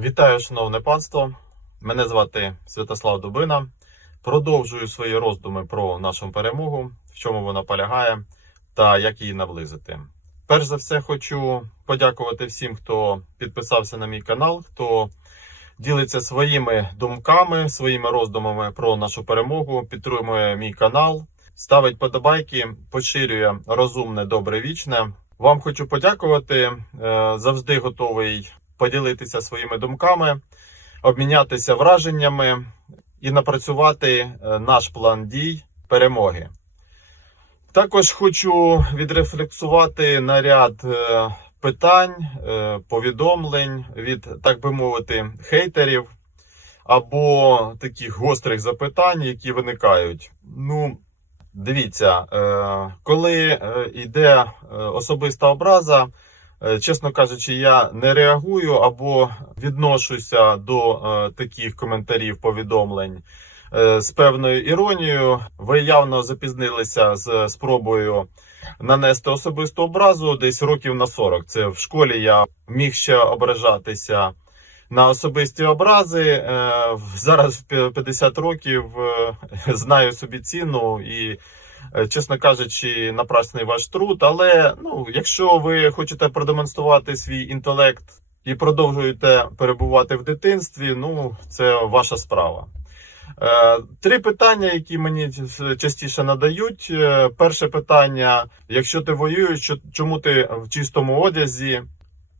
Вітаю, шановне панство. Мене звати Святослав Дубина. Продовжую свої роздуми про нашу перемогу, в чому вона полягає та як її наблизити. Перш за все, хочу подякувати всім, хто підписався на мій канал, хто ділиться своїми думками, своїми роздумами про нашу перемогу, підтримує мій канал, ставить подобайки, поширює розумне, добре, вічне. Вам хочу подякувати. Е, Завжди готовий поділитися своїми думками, обмінятися враженнями і напрацювати е, наш план дій перемоги. Також хочу відрефлексувати на ряд е, питань, е, повідомлень від, так би мовити, хейтерів або таких гострих запитань, які виникають. Ну, дивіться, коли йде особиста образа, Чесно кажучи, я не реагую або відношуся до е, таких коментарів, повідомлень е, з певною іронією. Ви явно запізнилися з спробою нанести особисту образу десь років на 40. Це в школі я міг ще ображатися на особисті образи. Е, Зараз в пі- 50 років е, знаю собі ціну і. Е, Чесно кажучи, напрасний ваш труд. Але ну, якщо ви хочете продемонструвати свій інтелект і продовжуєте перебувати в дитинстві, ну це ваша справа. Е, Три питання, які мені частіше надають. Е, Перше питання: якщо ти воюєш, чому ти в чистому одязі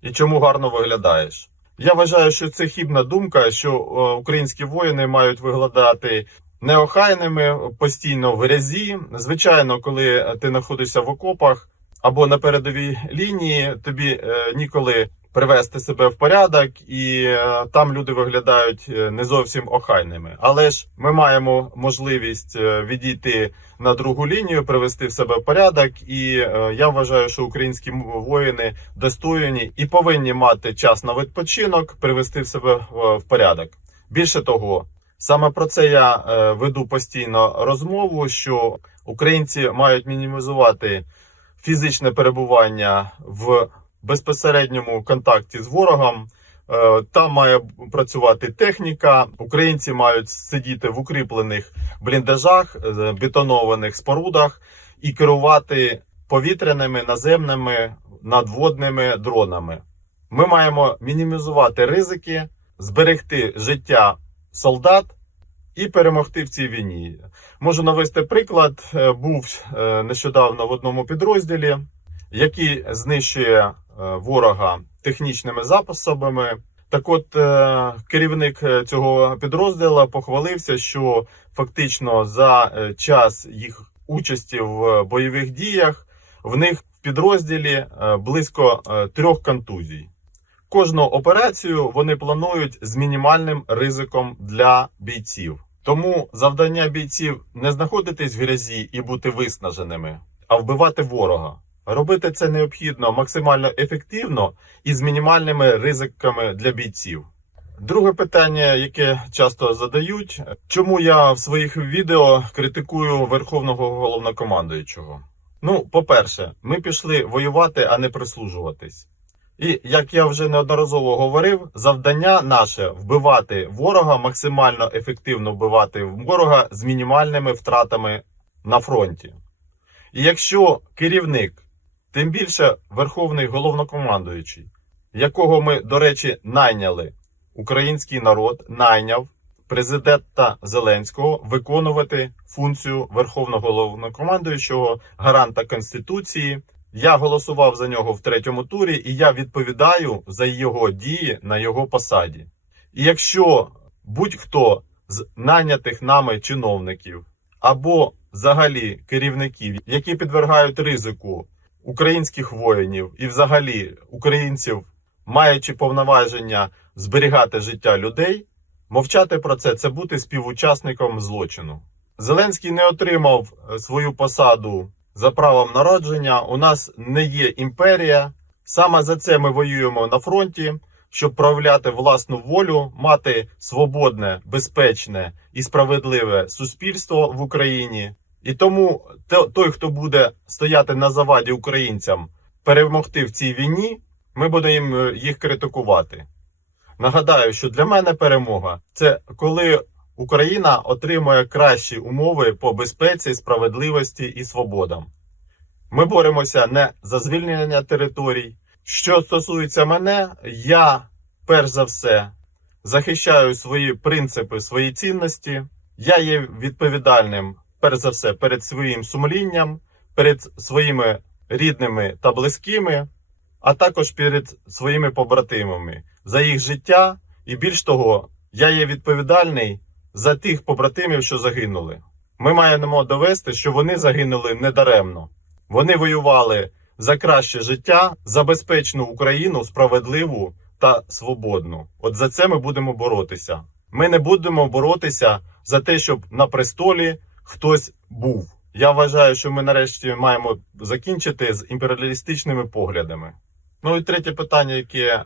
і чому гарно виглядаєш? Я вважаю, що це хібна думка, що українські воїни мають виглядати неохайними, постійно в грязі. Звичайно, коли ти знаходишся в окопах або на передовій лінії, тобі е, ніколи привести себе в порядок, і е, там люди виглядають е, не зовсім охайними. Але ж ми маємо можливість відійти на другу лінію, привести в себе в порядок. І я вважаю, що українські воїни достойні і повинні мати час на відпочинок, привести в себе в порядок. Більше того, Саме про це я е, веду постійно розмову, що українці мають мінімізувати фізичне перебування в безпосередньому контакті з ворогом. Е, Там має працювати техніка. Українці мають сидіти в укріплених бліндажах, е, бетонованих спорудах і керувати повітряними, наземними, надводними дронами. Ми маємо мінімізувати ризики, зберегти життя солдат і перемогти в цій війні. Можу навести приклад. Е, Був е, нещодавно в одному підрозділі, який знищує е, ворога технічними засобами. Так от керівник цього підрозділу похвалився, що фактично за час їх участі в бойових діях в них в підрозділі близько трьох контузій. Кожну операцію вони планують з мінімальним ризиком для бійців. Тому завдання бійців не знаходитись в грязі і бути виснаженими, а вбивати ворога. Робити це необхідно максимально ефективно і з мінімальними ризиками для бійців. Друге питання, яке часто задають, чому я в своїх відео критикую верховного головнокомандуючого? Ну, по-перше, ми пішли воювати, а не прислужуватись. І як я вже неодноразово говорив, завдання наше вбивати ворога, максимально ефективно вбивати ворога з мінімальними втратами на фронті. І якщо керівник, тим більше верховний головнокомандуючий, якого ми, до речі, найняли, український народ найняв президента Зеленського виконувати функцію верховного головнокомандуючого, гаранта Конституції. Я голосував за нього в третьому турі, і я відповідаю за його дії на його посаді. І якщо будь-хто з нанятих нами чиновників або взагалі керівників, які підвергають ризику українських воїнів і взагалі українців, маючи повноваження зберігати життя людей, мовчати про це це бути співучасником злочину. Зеленський не отримав е, свою посаду за правом народження. У нас не є імперія. Саме за це ми воюємо на фронті, щоб проявляти власну волю, мати свободне, безпечне і справедливе суспільство в Україні. І тому той, хто буде стояти на заваді українцям перемогти в цій війні, ми будемо їх критикувати. Нагадаю, що для мене перемога це коли Україна отримує кращі умови по безпеці, справедливості і свободам. Ми боремося не за звільнення територій. Що стосується мене, я перш за все захищаю свої принципи, свої цінності. Я є відповідальним, перш за все, перед своїм сумлінням, перед своїми рідними та близькими, а також перед своїми побратимами за їх життя. І більш того, я є відповідальний за тих побратимів, що загинули. Ми маємо довести, що вони загинули недаремно. Вони воювали за краще життя, за безпечну Україну, справедливу та свободну. От за це ми будемо боротися. Ми не будемо боротися за те, щоб на престолі хтось був. Я вважаю, що ми нарешті маємо закінчити з імперіалістичними поглядами. Ну і третє питання, яке е,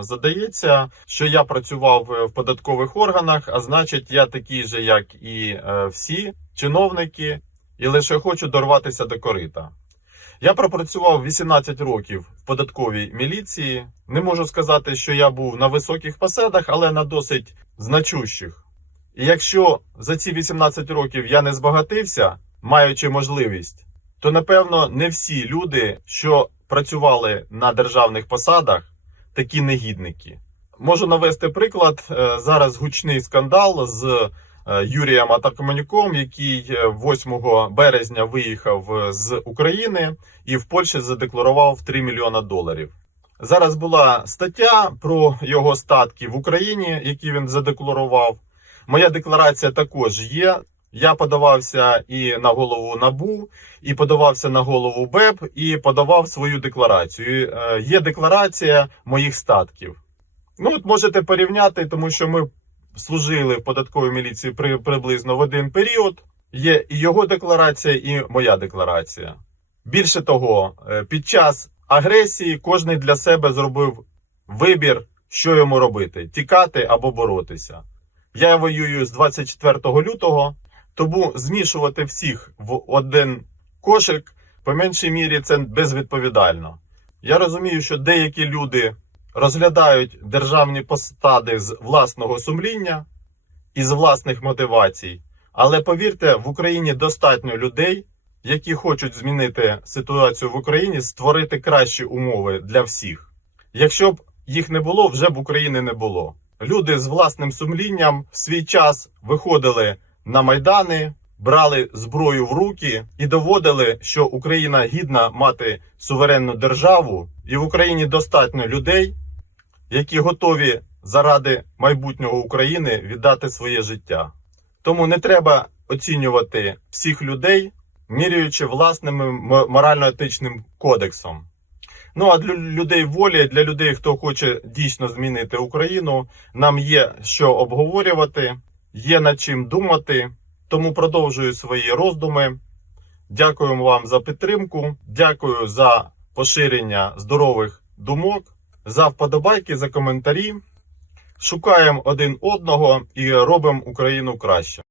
задається, що я працював е, в податкових органах, а значить, я такий же, як і е, всі чиновники, і лише хочу дорватися до корита. Я пропрацював 18 років в податковій міліції. Не можу сказати, що я був на високих посадах, але на досить значущих. І якщо за ці 18 років я не збагатився, маючи можливість, то напевно не всі люди, що працювали на державних посадах, такі негідники. Можу навести приклад. Е, Зараз гучний скандал з е, Юрієм Атакоманюком, який е, 8 березня виїхав е, з України і в Польщі задекларував 3 мільйона доларів. Зараз була стаття про його статки в Україні, які він задекларував. Моя декларація також є. Я подавався і на голову НАБУ, і подавався на голову БЕП, і подавав свою декларацію. Е, Є декларація моїх статків. Ну, от можете порівняти, тому що ми служили в податковій міліції при, приблизно в один період. Є і його декларація, і моя декларація. Більше того, е, під час агресії кожен для себе зробив вибір, що йому робити: тікати або боротися. Я воюю з 24 лютого, тому змішувати всіх в один кошик, по меншій мірі, це безвідповідально. Я розумію, що деякі люди розглядають державні посади з власного сумління і з власних мотивацій. Але повірте, в Україні достатньо людей, які хочуть змінити ситуацію в Україні, створити кращі умови для всіх. Якщо б їх не було, вже б України не було. Люди з власним сумлінням в свій час виходили на майдани, брали зброю в руки і доводили, що Україна гідна мати суверенну державу, і в Україні достатньо людей, які готові заради майбутнього України віддати своє життя. Тому не треба оцінювати всіх людей, міряючи власним морально-етичним кодексом. Ну а для людей волі, для людей, хто хоче дійсно змінити Україну, нам є що обговорювати, є над чим думати. Тому продовжую свої роздуми. Дякуємо вам за підтримку. Дякую за поширення здорових думок, за вподобайки, за коментарі. Шукаємо один одного і робимо Україну краще.